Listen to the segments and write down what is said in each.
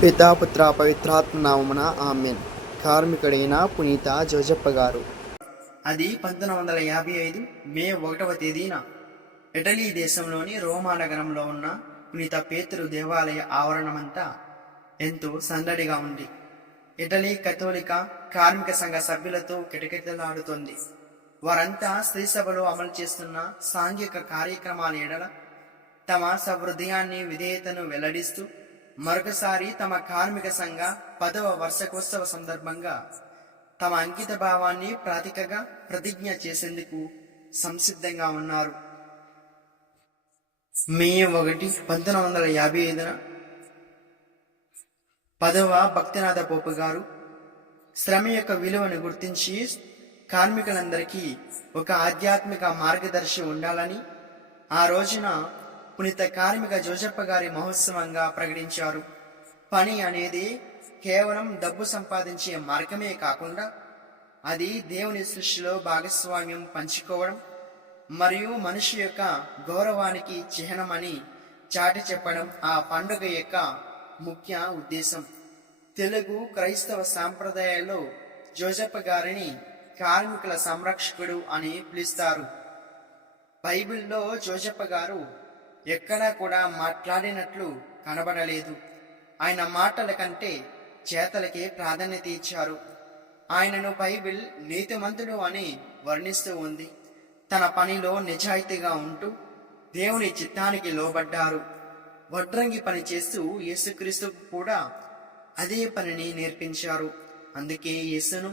పితాపుత్ర పవిత్రాత్మ నామమున ఆమెన్. కార్మికుడైన పునీత జోజప్ప గారు. అది 1955 మే 1వ తేదీన ఇటలీ దేశంలోని రోమా నగరంలో ఉన్న పునీత పేతురు దేవాలయ ఆవరణమంతా ఎంతో సందడిగా ఉంది. ఇటలీ కథోలిక కార్మిక సంఘ సభ్యులతో కిటకిటలాడుతోంది. వారంతా స్త్రీ సభలో అమలు చేస్తున్న సాంఘిక కార్యక్రమాల ఎడల తమ సహృదయాన్ని విధేయతను వెల్లడిస్తూ మరొకసారి తమ కార్మిక సంఘ 10వ వార్షికోత్సవ సందర్భంగా తమ అంకిత భావాన్ని ప్రతీకగా ప్రతిజ్ఞ చేసేందుకు సంసిద్ధంగా ఉన్నారు. మే 1, 1955 10వ భక్తినాథ పోపు గారు శ్రమ యొక్క విలువను గుర్తించి కార్మికులందరికీ ఒక ఆధ్యాత్మిక మార్గదర్శి ఉండాలని ఆ రోజున పునీత కార్మిక జోజప్ప గారి మహోత్సవంగా ప్రకటించారు. పని అనేది కేవలం డబ్బు సంపాదించే మార్గమే కాకుండా అది దేవుని సృష్టిలో భాగస్వామ్యం పంచుకోవడం మరియు మనిషి యొక్క గౌరవానికి చిహ్నమని చాటి చెప్పడం ఆ పండుగ యొక్క ముఖ్య ఉద్దేశం. తెలుగు క్రైస్తవ సాంప్రదాయాల్లో జోజప్ప గారిని కార్మికుల సంరక్షకుడు అని పిలుస్తారు. బైబిల్లో జోజప్ప గారు ఎక్కడా కూడా మాట్లాడినట్లు కనబడలేదు. ఆయన మాటల కంటే చేతలకే ప్రాధాన్యత ఇచ్చారు. ఆయనను బైబిల్ నీతిమంతుడు అని వర్ణిస్తూ ఉంది. తన పనిలో నిజాయితీగా ఉంటూ దేవుని చిత్తానికి లోబడ్డారు. వడ్రంగి పని చేస్తూ యేసుక్రీస్తుకు కూడా అదే పనిని నేర్పించారు. అందుకే యేసును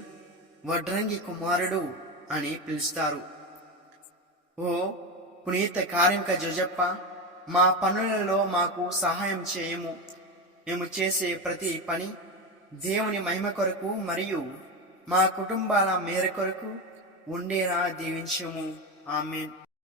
వడ్రంగి కుమారుడు అని పిలుస్తారు. ఓ పునీత కార్మిక జోజప్ప, మా పనులలో మాకు సహాయం చేయము. మేము చేసే ప్రతి పని దేవుని మహిమ కొరకు మరియు మా కుటుంబాల మేర కొరకు ఉండేలా దీవించము. ఆమేన్.